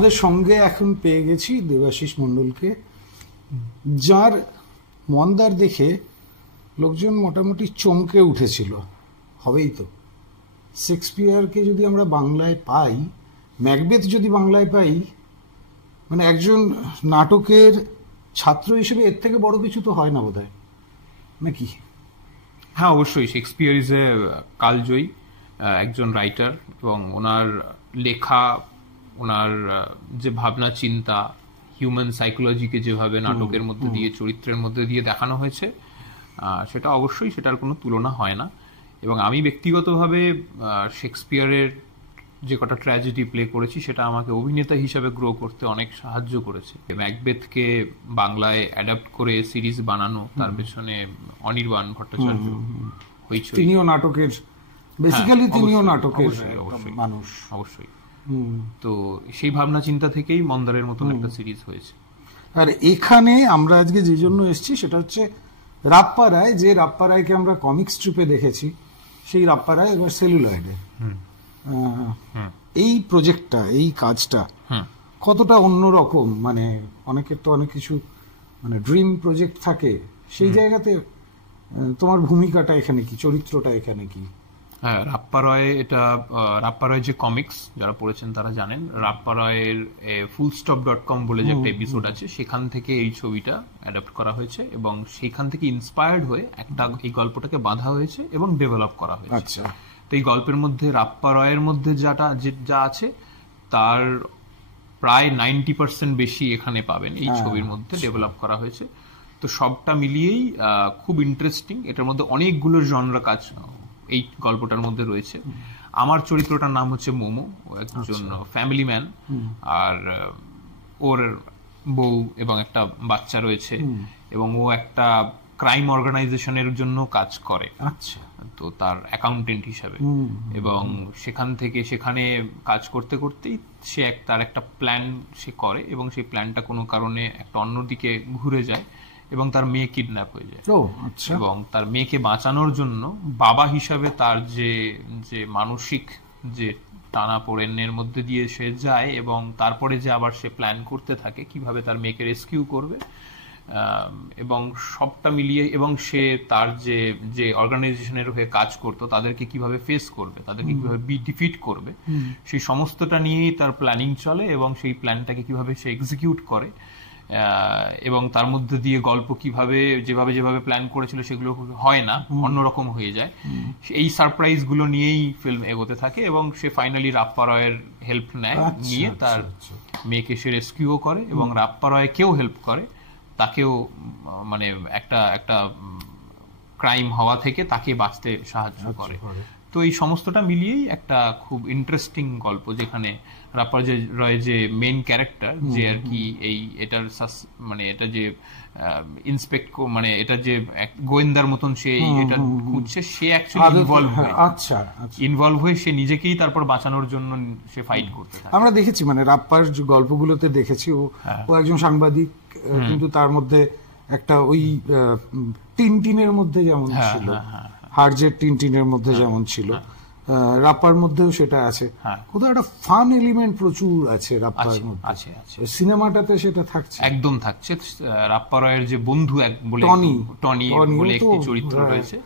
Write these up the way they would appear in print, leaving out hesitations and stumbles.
আমাদের সঙ্গে এখন পেয়ে গেছি দেবাশিস মণ্ডলকে, যার মন্দার দেখে লোকজন মোটামুটি চমকে উঠেছিল। হবেই তো, শেক্সপিয়ারকে যদি আমরা বাংলায় পাই, ম্যাকবেথ যদি বাংলায় পাই, মানে একজন নাটকের ছাত্র হিসেবে এর থেকে বড় কিছু তো হয় না বোধহয়, নাকি? হ্যাঁ, অবশ্যই। শেক্সপিয়ার ইজ এ কালজয়ী একজন রাইটার, এবং ওনার লেখা, ওনার যে ভাবনা চিন্তা, হিউম্যান সাইকোলজিকে যেভাবে নাটকের মধ্যে দিয়ে, চরিত্রের মধ্যে দিয়ে দেখানো হয়েছে, সেটা অবশ্যই, সেটার কোনো তুলনা হয় না। এবং আমি ব্যক্তিগতভাবে শেক্সপিয়ারের যে কটা ট্র্যাজেডি প্লে করেছি, সেটা আমাকে অভিনেতা হিসাবে গ্রো করতে অনেক সাহায্য করেছে। ম্যাকবেথকে বাংলায় অ্যাডাপ্ট করে সিরিজ বানানো, তার পেছনে অনির্বাণ ভট্টাচার্য, তিনিও নাটকের, বেসিক্যালি তিনিও নাটকের মানুষ, অবশ্যই। তো সেই ভাবনা চিন্তা থেকেই মন্দারের মতন একটা সিরিজ হয়েছে। আর এখানে আমরা আজকে যে জন্য এসেছি সেটা হচ্ছে রাপ্পা রায়, যে রাপ্পা রায়কে আমরা কমিক স্ট্রিপে দেখেছি, সেই রাপ্পা রায় এবার সেলুলয়েডে। এই প্রজেক্টটা, এই কাজটা কতটা অন্যরকম? মানে অনেকের তো অনেক কিছু মানে ড্রিম প্রজেক্ট থাকে, সেই জায়গাতে তোমার ভূমিকাটা এখানে কি, চরিত্রটা এখানে কি? হ্যাঁ, রাপ্পা রয়, এটা রাপ্পা রয় যে কমিক্স যারা পড়েছেন তারা জানেন। রাপ্পা রয়ের fullstop.com বলে যে একটা এপিসোড আছে, সেখান থেকে এই ছবিটা অ্যাডাপ্ট করা হয়েছে, এবং সেখান থেকে ইন্সপায়ার্ড হয়ে একটা এই গল্পটাকে বাঁধা হয়েছে এবং ডেভেলপ করা হয়েছে। আচ্ছা। তো এই গল্পের মধ্যে রাপ্পা রয়ের মধ্যে যা আছে তার প্রায় 90% বেশি এখানে পাবেন এই ছবির মধ্যে ডেভেলপ করা হয়েছে। তো সবটা মিলিয়েই খুব ইন্টারেস্টিং। এটার মধ্যে অনেকগুলো জনরা কাজ এই গল্পটার মধ্যে রয়েছে। আমার চরিত্রটার নাম হচ্ছে মোমো, ও একজন ফ্যামিলি ম্যান, আর ওর বউ এবং একটা বাচ্চা রয়েছে, এবং ও একটা ক্রাইম অর্গানাইজেশনের জন্য কাজ করে। আচ্ছা। তো তার অ্যাকাউন্টেন্ট হিসাবে, এবং সেখানে কাজ করতে করতেই সে তার একটা প্ল্যান সে করে, এবং সেই প্ল্যানটা কোনো কারণে একটা অন্যদিকে ঘুরে যায়, এবং তার মেয়ে কিডন্যাপ হয়ে যায়। এবং তার মেয়েকে বাঁচানোর জন্য বাবা হিসাবে তার যে মানসিক যে টানাপোড়েনের মধ্যে দিয়ে সে যায়, এবং তারপরে যে আবার সে প্ল্যান করতে থাকে কিভাবে তার মেয়েকে রেস্কিউ করবে, এবং সবটা মিলিয়ে, এবং সে তার যে অর্গানাইজেশনের হয়ে কাজ করতো তাদেরকে কিভাবে ফেস করবে, তাদেরকে কিভাবে ডিফিট করবে, সেই সমস্তটা নিয়েই তার প্ল্যানিং চলে, এবং সেই প্ল্যানটাকে কিভাবে সে এক্সিকিউট করে, এবং তার মধ্যে দিয়ে গল্প কিভাবে যেভাবে প্ল্যান করেছিল সেগুলো হয় না, অন্যরকম হয়ে যায়। এই সারপ্রাইজ গুলো নিয়েই ফিল্ম এগোতে থাকে, এবং সে ফাইনালি রাপ্পা রয়ের হেল্প নেয়, নিয়ে তার মেয়েকে সে রেস্কিউ করে, এবং রাপ্পা রয়কেও হেল্প করে, তাকেও মানে একটা ক্রাইম হওয়া থেকে তাকে বাঁচতে সাহায্য করে। তো এই সমস্তটা মিলিয়েই একটা খুব ইন্টারেস্টিং গল্প, যেখানে রাপ্পা রয় যে মেইন ক্যারেক্টার, যে আর কি এটার মানে এটা যে মানে এটা যে গোয়েন্দার মতন সে এটা খুঁজছে, সে অ্যাকচুয়ালি ইনভলভ হয়ে সে নিজেকেই তারপর বাঁচানোর জন্য সে ফাইট করতে থাকে। আমরা দেখেছি, মানে রাপ্পার যে গল্পগুলোতে দেখেছি, ও একজন সাংবাদিক, কিন্তু তার মধ্যে একটা ওই টিনটিনের মধ্যে যেমন ছিল, হার্জের টিনটিনের মধ্যে যেমন ছিল, রাপ্পার মধ্যেও সেটা আছে। কোথাও একটা ফান এলিমেন্ট প্রচুর আছে রাপ্পার মধ্যে, সিনেমাটাতে সেটা থাকছে, একদম থাকছে। রাপ্পা রয়ের যে বন্ধু বলে টনি বলে একটি চরিত্র রয়েছে,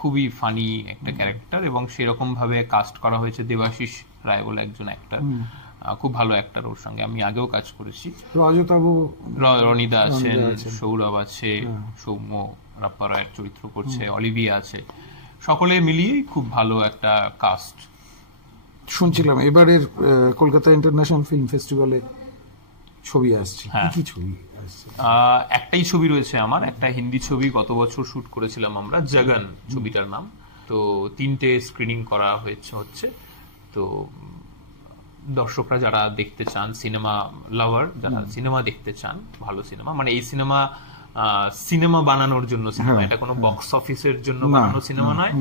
খুবই ফানি একটা ক্যারেক্টার, এবং সেরকম ভাবে কাস্ট করা হয়েছে দেবাশিস রায় বলে একজন অ্যাক্টর, খুব ভালো অ্যাক্টর। ওর সঙ্গে আমি আগেও কাজ করেছি। রনিদা আছেন, সৌরভ আছে, সৌম্য রাপ্পা রয়ের চরিত্র করছে, অলিভিয়া আছে, সকলে মিলিয়ে খুব ভালো একটা কাস্ট। শুনছিলাম এবারের কলকাতা ইন্টারন্যাশনাল ফিল্ম ফেস্টিভ্যালে ছবি আসছে, কি ছবি আসছে? একটাই ছবি রয়েছে আমার, একটা হিন্দি ছবি গত বছর শুট করেছিলাম আমরা, জগন ছবিটার নাম। তো 3টে স্ক্রিনিং করা হচ্ছে। তো দর্শকরা যারা দেখতে চান, সিনেমা লাভার যারা সিনেমা দেখতে চান, ভালো সিনেমা, মানে এই সিনেমা বানানোর জন্য সিনেমা, এটা কোনো বক্স অফিসের জন্য বানানো সিনেমা নয়,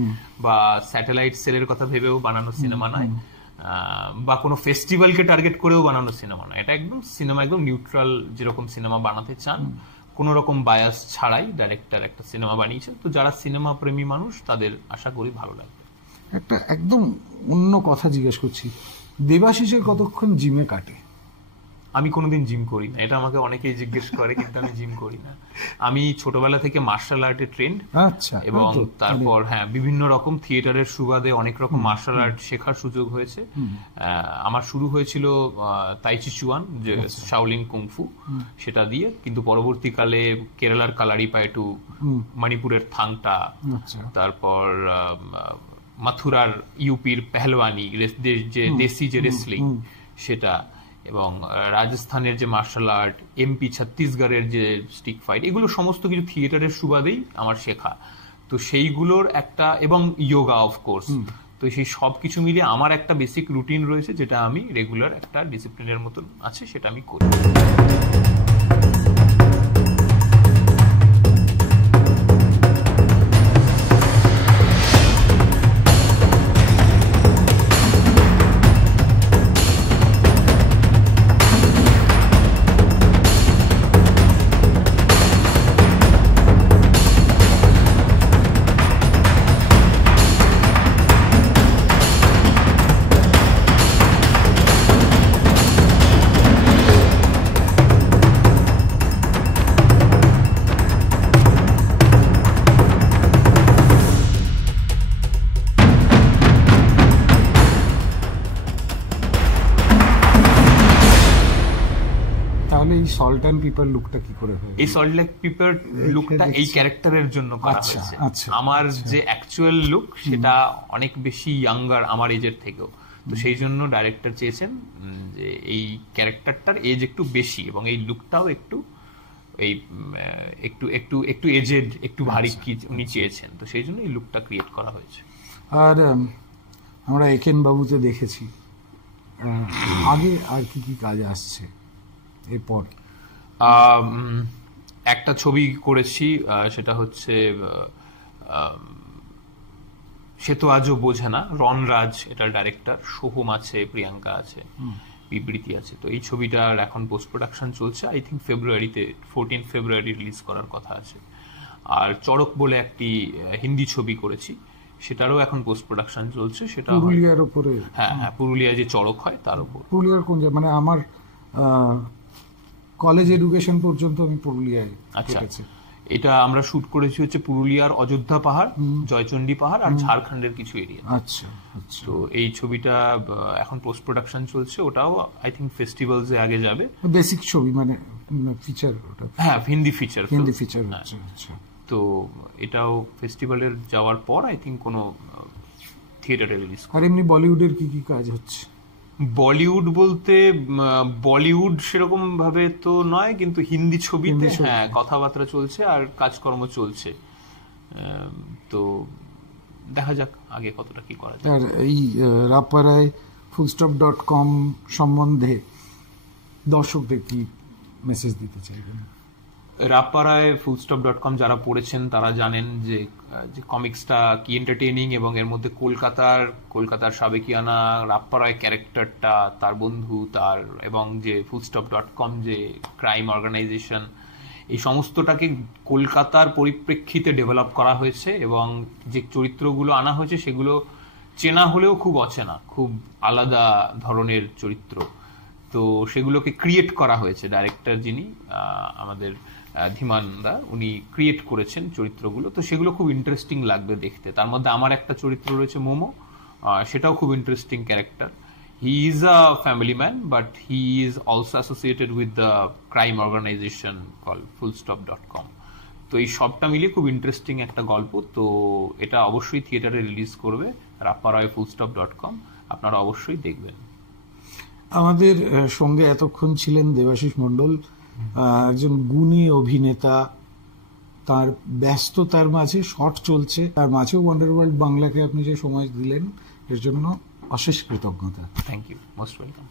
বা স্যাটেলাইট সেলের কথা ভেবেও বানানো সিনেমা নয়, বা কোনো ফেস্টিভ্যালকে টার্গেট করেও বানানো সিনেমা নয়। এটা একদম সিনেমা, একদম নিউট্রাল, যেরকম সিনেমা বানাতে চান, কোন রকম বায়াস ছাড়াই ডাইরেক্টর একটা সিনেমা বানিয়েছেন। তো যারা সিনেমা প্রেমী মানুষ তাদের আশা করি ভালো লাগবে। একটা একদম অন্য কথা জিজ্ঞেস করছি, দেবাশিসের কতক্ষণ জিমে কাটে? আমি কোনোদিন জিম করি না, এটা আমাকে অনেকেই জিজ্ঞেস করে, কিন্তু আমি জিম করি না। আমি ছোটবেলা থেকে মার্শাল আর্টে ট্রেন্ড, আচ্ছা, এবং তারপর বিভিন্ন রকম থিয়েটারের সুবাদে অনেক রকম মার্শাল আর্ট শেখার সুযোগ হয়েছে। আমার শুরু হয়েছিল তাইচি চুয়ান, যে শাওলিন কুংফু, সেটা দিয়ে, কিন্তু পরবর্তীকালে কেরালার কালারিপায়টু, মণিপুরের থাংটা, তারপর মাথুরার ইউপির পেহলওয়ানি, যে দেশি যে রেসলিং সেটা, এবং রাজস্থানের যে মার্শাল আর্ট, এমপি ছত্তিশগড়ের যে স্টিক ফাইট, এগুলো সমস্ত কিছু থিয়েটারের সুবাদেই আমার শেখা। তো সেইগুলোর একটা, এবং যোগা অফকোর্স, তো সেই সব কিছু মিলিয়ে আমার একটা বেসিক রুটিন রয়েছে, যেটা আমি রেগুলার একটা ডিসিপ্লিনের মতন আছে, সেটা আমি করি। সল্ট অ্যান্ড পেপার লুকটা কি করে হয়? এই সল্ট লেক পেপার লুকটা এই ক্যারেক্টারের জন্য করা হয়েছে। আমার যে অ্যাকচুয়াল লুক সেটা অনেক বেশি ইয়াঙ্গার, আমার এজের থেকেও। তো সেই জন্য ডাইরেক্টর চেয়েছেন যে এই ক্যারেক্টারটার এজ একটু বেশি, এবং এই লুকটাও একটু এই একটু একটু একটু এজেড, একটু ভারী কি উনি চেয়েছেন। তো সেই জন্য এই লুকটা ক্রিয়েট করা হয়েছে। আর আমরা একেন বাবুতে দেখেছি, আগে আর কি কি কাজ আসছে এরপর? একটা ছবি করেছি, সেটা হচ্ছে সে তো আজও বোঝে না, রনরাজ এটার ডাইরেক্টর, সোহম আছে, প্রিয়াঙ্কা আছে, বিবৃতি আছে। তো এই ছবিটার এখন পোস্ট প্রোডাকশন চলছে, আই থিঙ্ক ফেব্রুয়ারিতে, 14 ফেব্রুয়ারি রিলিজ করার কথা আছে। আর চড়ক বলে একটি হিন্দি ছবি করেছি, সেটারও এখন পোস্ট প্রোডাকশন চলছে। সেটা পুরুলিয়ার উপরে, হ্যাঁ, পুরুলিয়া যে চড়ক হয় তার উপর। পুরুলিয়ার কোন জায়গা? মানে আমার কলেজ এডুকেশন পর্যন্ত আমি পুরুলিয়ায়। আচ্ছা, এটা আমরা শুট করেছি হচ্ছে পুরুলিয়ার অযোধ্যা পাহাড়, জয়চন্ডী পাহাড়, আর ঝাড়খণ্ডের কিছু এরিয়া। আচ্ছা, তো এই ছবিটা এখন পোস্ট প্রোডাকশন চলছে, ওটাও আই থিঙ্ক ফেস্টিভ্যালস এ আগে যাবে। বেসিক ছবি মানে ফিচার? হ্যাঁ, হিন্দি ফিচার। আচ্ছা। তো এটাও ফেস্টিভ্যালের যাওয়ার পর আই থিঙ্ক কোনো থিয়েটারে রিলিজ। আর এমনি বলিউডের কি কি কাজ হচ্ছে? বলিউড বলতে বলিউড সেরকম ভাবে তো নয়, কিন্তু হিন্দি ছবিতে হ্যাঁ কথাবার্তা চলছে আর কাজকর্ম চলছে। তো দেখা যাক আগে কতটা কি করা যায়। আর এই রাপারায় fullstop.com সম্বন্ধে দর্শকদের কি মেসেজ দিতে চাইবেন? রাপারায় fullstop.com যারা পড়েছেন তারা জানেন যে কমিক্সটা কি এন্টারটেইনিং, এবং এর মধ্যে কলকাতার সাবেকিয়ানা রাপারায় ক্যারেক্টারটা, তার বন্ধু, তার এবং যে fullstop.com যে ক্রাইম অর্গানাইজেশন, এই সমস্তটাকে কলকাতার পরিপ্রেক্ষিতে ডেভেলপ করা হয়েছে, এবং যে চরিত্রগুলো আনা হয়েছে সেগুলো চেনা হলেও খুব অচেনা, খুব আলাদা ধরনের চরিত্র। তো সেগুলোকে ক্রিয়েট করা হয়েছে। ডাইরেক্টর যিনি আমাদের ধীমান দা, উনি ক্রিয়েট করেছেন চরিত্রগুলো। তো সেগুলো খুব ইন্টারেস্টিং লাগবে দেখতে। তার মধ্যে আমার একটা চরিত্র রয়েছে মোমো, সেটাও খুব interesting character. He is a family man, but he is also associated with the crime organisation call fullstop.com। তো এই সবটা মিলিয়ে খুব ইন্টারেস্টিং একটা গল্প। তো এটা অবশ্যই থিয়েটারে রিলিজ করবে রাপারায় fullstop.com, আপনারা অবশ্যই দেখবেন। আমাদের সঙ্গে এতক্ষণ ছিলেন দেবাশিস মণ্ডল, একজন গুণী অভিনেতা। তার ব্যস্ততার মাঝে শর্ট চলছে, তার মাঝেও ওয়ান্ডার ওয়ার্ল্ড বাংলাকে আপনি যে সময় দিলেন এর জন্য অশেষ কৃতজ্ঞতা। Thank you, most welcome.